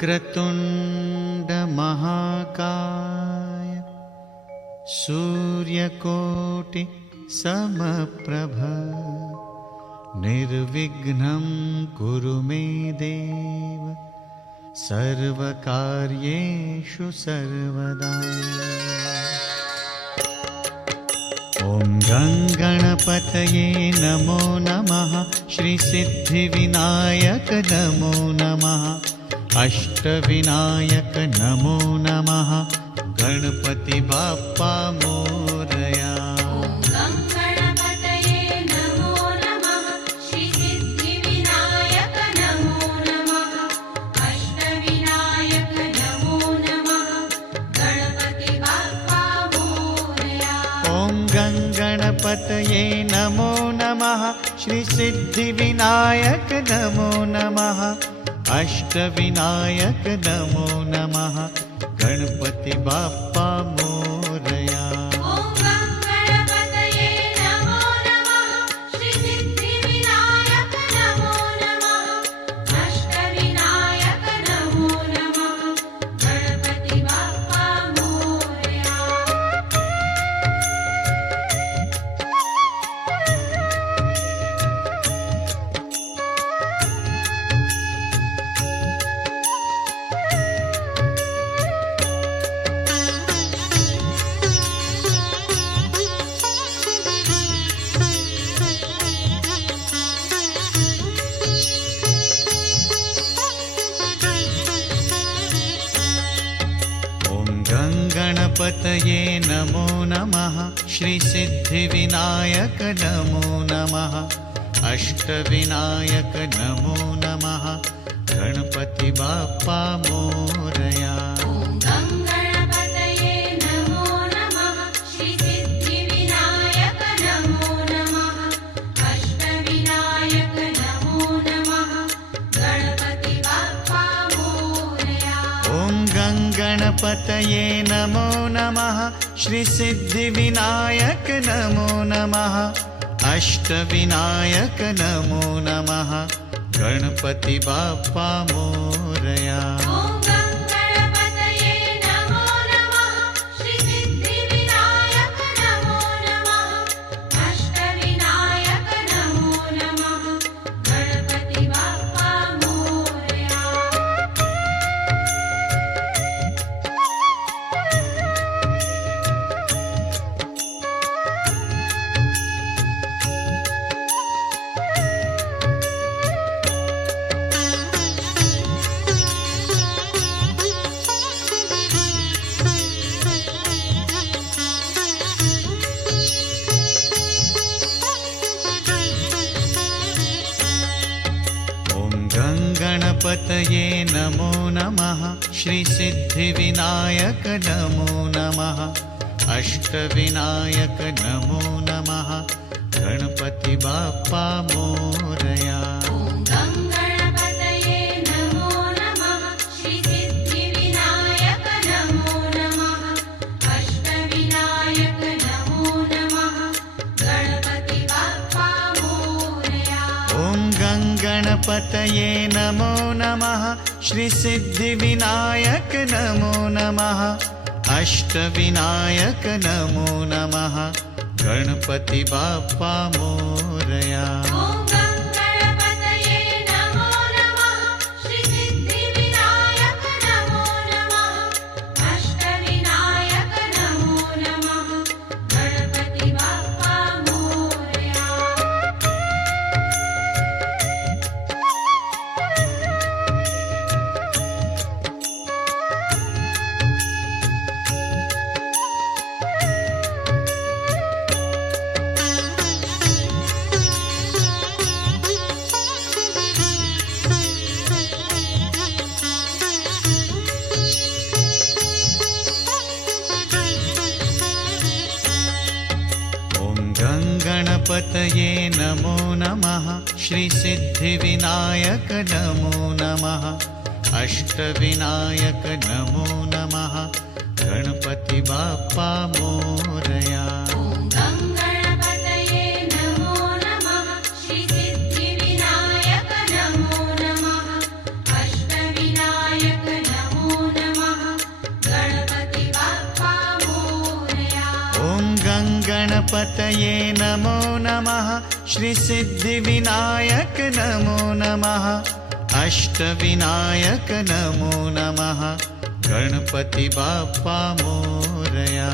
वक्रतुण्ड महाकाय सूर्यकोटि समप्रभ निर्विघ्नं कुरु मे देव सर्वकार्येषु सर्वदा। ॐ गणपतये नमो नमः, श्री सिद्धिविनायक नमो नमः, अष्टविनायक नमो नमः, गणपति बाप्पा मोरया। गणपतये नमो नमः, श्री सिद्धिविनायक नमो नमः, अष्टविनायक नमो नमः, गणपति बाप्पा मोरया। गणपतये नमो नमः, श्री सिद्धिविनायक नमो नमः, अष्टविनायक नमो नमः, गणपति बाप्पा मोरया। गणपतये नमो नमः, श्री सिद्धिविनायक नमो नमः, अष्टविनायक नमो नमः, गणपति बाप्पा मोरया। गणपतये नमो नमः, श्री सिद्धिविनायक नमो नमः, अष्टविनायक नमो नमः, गणपति बाप्पा मोरया। गणपतये नमो नमः, श्री सिद्धिविनायक नमो नमः, अष्टविनायक नमो नमः, गणपति बाप्पा मोरया। गणपतये नमो नमः, श्री सिद्धिविनायक नमो नमः, अष्टविनायक नमो नमः, गणपति बाप्पा मोरया। श्री सिद्धिविनायक नमो नमः, अष्टविनायक गणपतये नमो नमः श्रीसिद्धिविनायक नमो नमः अष्टविनायक नमो नमः गणपति बाप्पा मोरया।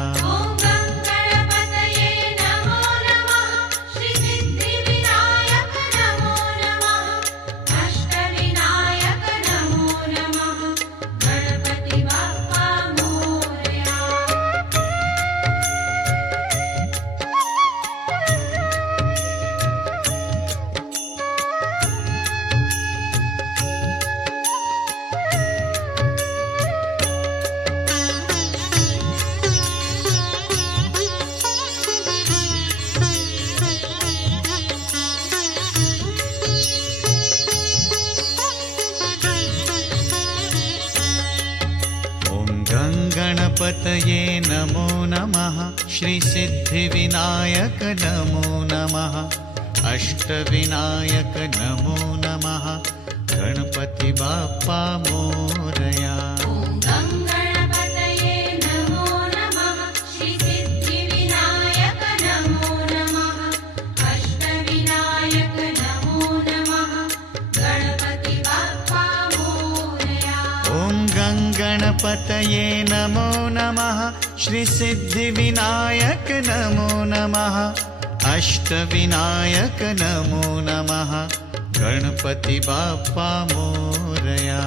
गणपतये नमो नमः श्रीसिद्धिविनायक नमो नमः अष्टविनायक नमो नमः गणपति बाप्पा मोरया। गणपतये नमो नमः श्रीसिद्धिविनायक नमो नमः अष्टविनायक नमो नमः गणपति बाप्पा मोरया।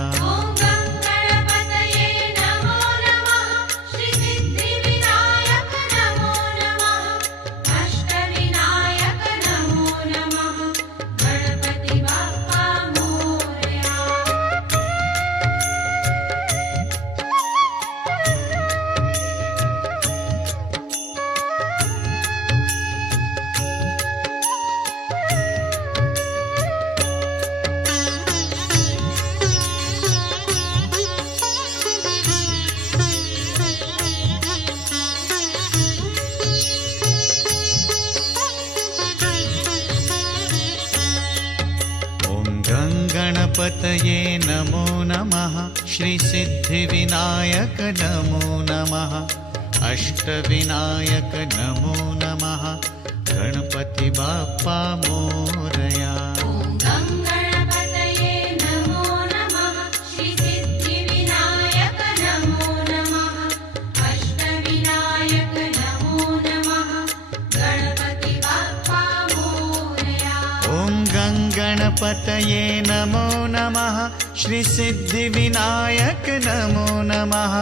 गणपतये नमो नमः श्रीसिद्धिविनायक नमो नमः अष्टविनायक नमो नमः गणपति बाप्पा मोरया। गणपतये नमो नमः श्रीसिद्धिविनायक नमो नमः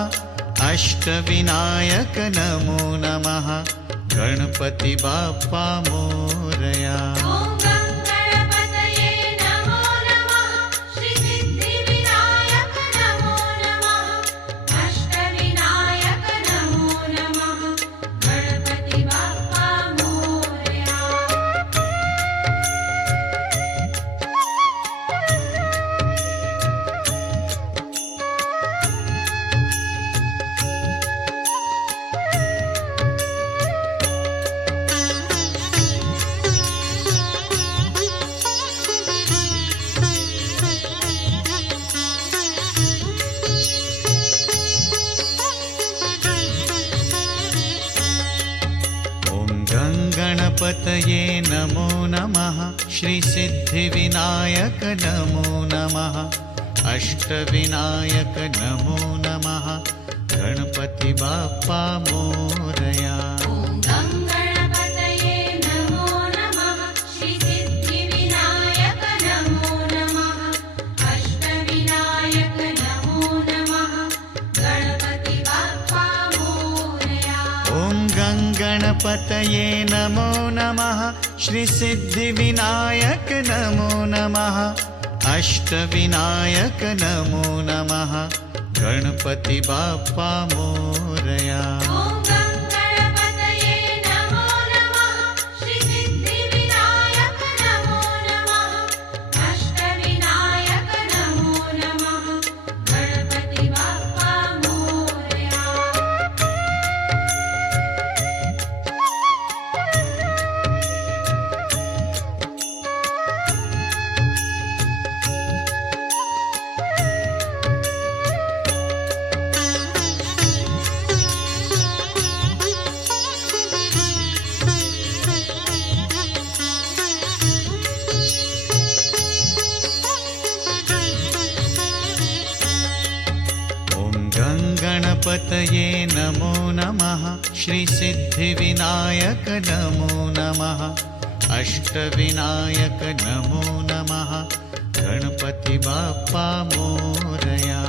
अष्टविनायक नमो नमः गणपति बाप्पा मोरया। गणपतये नमो नमः श्रीसिद्धिविनायक नमो नमः अष्टविनायक नमो नमः गणपति बाप्पा मोरया। गणपतये नमो नमः श्रीसिद्धिविनायक नमो नमः अष्टविनायक नमो नमः गणपति बाप्पा मोरया। गङ्गणपतये नमो नमः श्रीसिद्धिविनायक नमो नमः अष्टविनायक नमो नमः गणपति बाप्पा मोरया।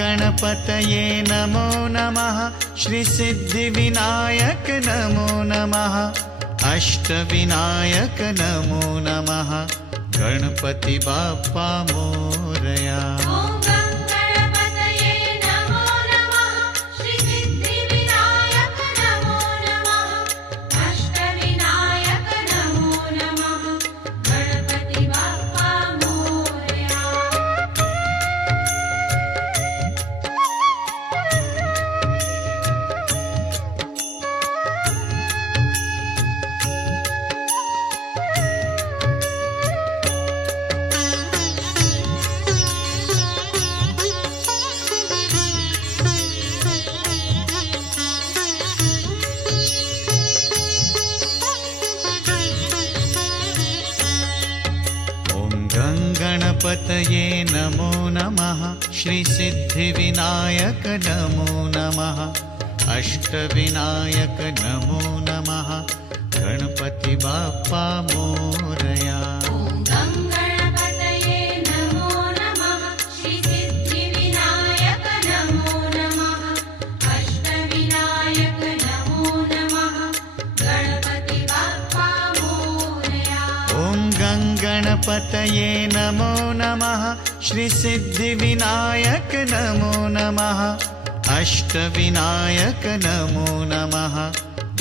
गणपतये नमो नमः श्रीसिद्धिविनायक नमो नमः अष्टविनायक नमो नमः गणपति बाप्पा मोरया। गणपतये नमो नमः श्रीसिद्धिविनायक नमो नमः अष्टविनायक नमो नमः गणपति बाप्पा मोरया। गणपतये नमो नमः श्रीसिद्धिविनायक नमो नमः अष्टविनायक नमो नमः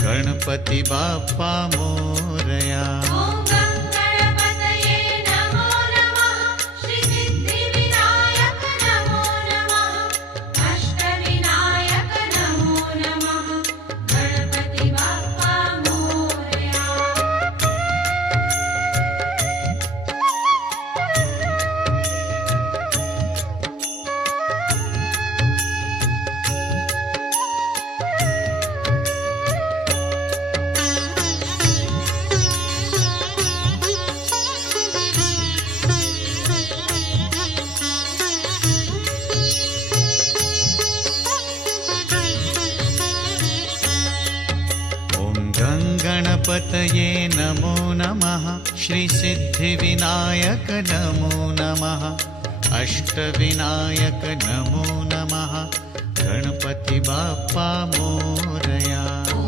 गणपति बाप्पा मोरया। गणपतये नमो नमः श्रीसिद्धिविनायक नमो नमः अष्टविनायक नमो नमः गणपति बाप्पा मोरया।